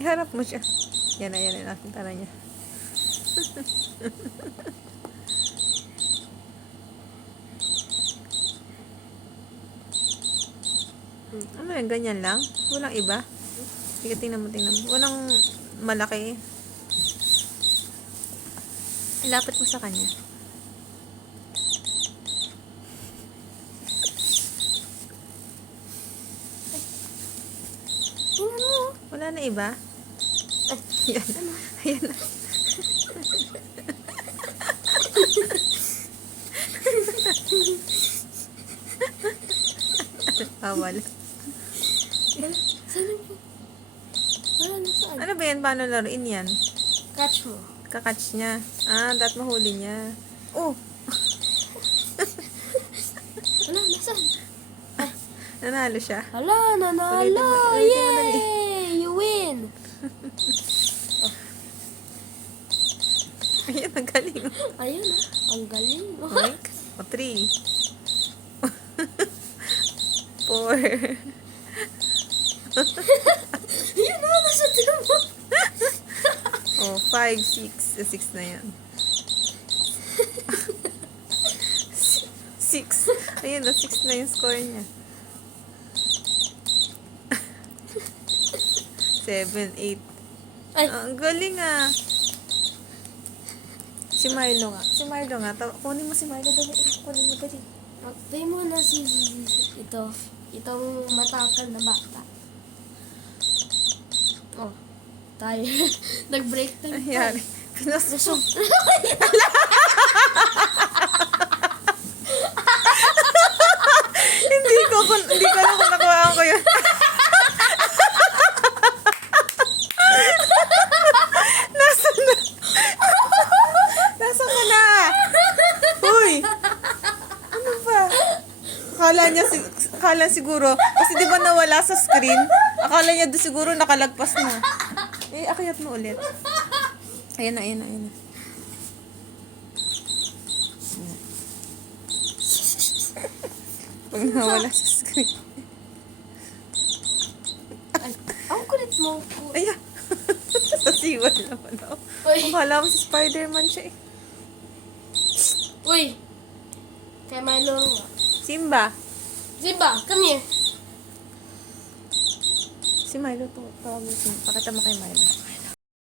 Iharap mo siya. Yan na. Nakita na niya. Ano yan? Ganyan lang? Walang iba? Sige, tingnan mo. Walang malaki. Ilapit mo sa kanya. Tingnan mo. Wala na iba? Yan. Ayan na. Wala. Saan po? Wala na saan. Ano ba yan? Paano laruin yan? Catch mo. Kakatch niya. Dapat mahuli niya. Oh! Wala, nasaan? Nanalo siya. Hala, nanalo! Ulitin mo dali. Yay! You win! Ayan, ang galing. Ayun ah, ang galing. Oink. 3. 4. Ayun ah, nasa tiyan mo. 5, 6. 6 na yan. 6. Ayun na, 6 na yung score niya. 7, 8. Ay. Ang galing ah. Si Milo nga. Kunin mo si Milo. Dali. Kunin mo dali. Tayo mo na itong matakal na bata. Oh, tayo. Nag-break time. Ayari. Pinasok. Hindi ko alam kung nakuhaan ko yun. Nasaan ka na? Uy! Ano ba? Akala siguro, kasi di ba nawala sa screen? Akala niya doon siguro nakalagpas na. Akyat mo ulit. Ayan na. Pag nawala sa screen. Ay, ang kulit mo. Ayan. Sa siwal naman ako. Uy. Akala mo si Spider-Man siya eh. Uy! Kaya Milo nga. Simba. Simba, come here. Si Milo to. Tawag mo si Pakita mo kay Milo.